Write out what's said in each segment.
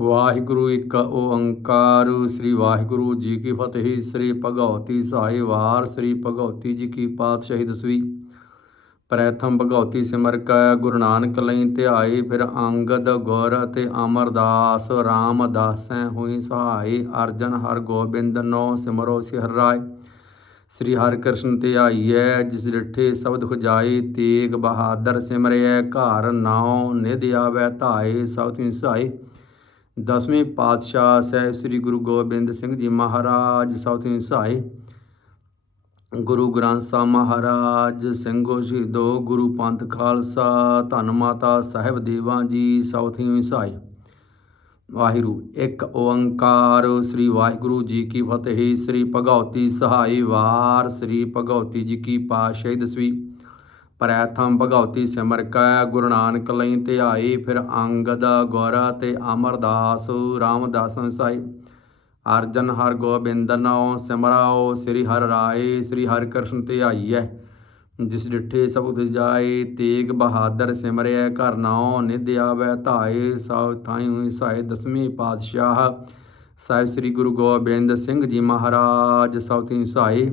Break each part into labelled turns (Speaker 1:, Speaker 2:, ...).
Speaker 1: ਵਾਹਿਗੁਰੂ ਇੱਕ ਓੰਕਾਰ, ਸ੍ਰੀ ਵਾਹਿਗੁਰੂ ਜੀ ਕੀ ਫਤਿਹ, ਸ੍ਰੀ ਭਗਉਤੀ ਸਹਾਈ ਵਾਰ ਸ੍ਰੀ ਭਗਉਤੀ ਜੀ ਕੀ ਪਾਤਸ਼ਾਹੀ ਦਸਵੀ। ਪ੍ਰਥਮ ਭਗਉਤੀ ਸਿਮਰ ਕੈ, ਗੁਰੂ ਨਾਨਕ ਲਈ ਧਿਆਏ, ਫਿਰ ਅੰਗਦ, ਗੁਰ ਅਤੇ ਅਮਰਦਾਸ, ਰਾਮਦਾਸੈ ਹੋਈ ਸਹਾਈ, ਅਰਜਨ ਹਰ ਗੋਬਿੰਦ, ਨੋ ਸਿਮਰੋ ਸਿਹਰ ਰਾਏ। ਸ੍ਰੀ ਹਰਿ ਕ੍ਰਿਸ਼ਨ ਧਿਆਈਐ, ਜਿਸ ਡਿਠੇ ਸਬਦ ਖੁਜਾਈ, ਤੇਗ ਬਹਾਦਰ ਸਿਮਰਿਐ ਘਰ ਨਾਉ ਨਿਧ ਆਵੈ ਧਾਏ, ਸਭ ਤਿਨ ਸਹਾਈ। ਦਸਵੇਂ ਪਾਤਸ਼ਾਹ ਸਾਹਿਬ ਸ੍ਰੀ ਗੁਰੂ ਗੋਬਿੰਦ ਸਿੰਘ ਜੀ ਮਹਾਰਾਜ, ਸਭ ਤਿਨ ਸਹਾਈ ਗੁਰੂ ਗ੍ਰੰਥ ਸਾਹਿਬ ਮਹਾਰਾਜ, ਸਿੰਘੋ ਸ਼ਹੀਦੋ, ਗੁਰੂ ਪੰਥ ਖਾਲਸਾ, ਧੰਨ ਮਾਤਾ ਸਾਹਿਬ ਦੇਵਾਂ ਜੀ, ਸਭ ਤਿਨ ਸਹਾਈ। ਵਾਹਿਗੁਰੂ, ਇੱਕ ਓੰਕਾਰ, ਸ੍ਰੀ ਵਾਹਿਗੁਰੂ ਜੀ ਕੀ ਫਤਿਹ, ਸ੍ਰੀ ਭਗਉਤੀ ਸਹਾਈ ਵਾਰ, ਸ੍ਰੀ ਭਗਉਤੀ ਜੀ ਕੀ ਪਾਤਸ਼ਾਹੀ ਦਸਵੀਂ। ਪ੍ਰੈਥਮ ਭਗਉਤੀ ਸਿਮਰ ਕੈ, ਗੁਰੂ ਨਾਨਕ ਲਈ ਧਿਆਈ, ਫਿਰ ਅੰਗਦ ਗੋਰਾ ਤੇ ਅਮਰਦਾਸ ਰਾਮਦਾਸ ਸਾਈ। ਅਰਜਨ ਹਰ ਗੋਬਿੰਦ ਨਉ ਸਿਮਰਾਓ ਸ੍ਰੀ ਹਰਿ ਰਾਏ, ਸ੍ਰੀ ਹਰਿ ਕ੍ਰਿਸ਼ਨ ਧਿਆਈਐ। ਜਿਸ ਡਿਠੇ ਸਭ ਉਤ ਜਾਏ, ਤੇਗ ਬਹਾਦਰ ਸਿਮਰਿਐ, ਘਰ ਨਾਉ ਨਿਧ ਆਵੈ ਧਾਏ ਸਭ ਥਾਈ ਹੋਈ ਸਹਾਇ ਦਸਵੀਂ ਪਾਤਸ਼ਾਹ। ਸਾਹਿਬ ਸ੍ਰੀ ਗੁਰੂ ਗੋਬਿੰਦ ਸਿੰਘ ਜੀ ਮਹਾਰਾਜ ਸਭ ਤਿਨ ਸਹਾਈ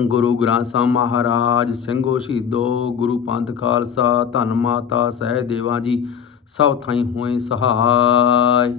Speaker 1: ਗੁਰੂ ਗ੍ਰੰਥ ਸਾਹਿਬ ਮਹਾਰਾਜ, ਸਿੰਘੋ ਸ਼ਹੀਦੋ, ਗੁਰੂ ਪੰਥ ਖਾਲਸਾ, ਧੰਨ ਮਾਤਾ ਸਹਿ ਦੇਵਾਂ ਜੀ, ਸਭ ਥਾਈ ਹੋਏ ਸਹਾਈ।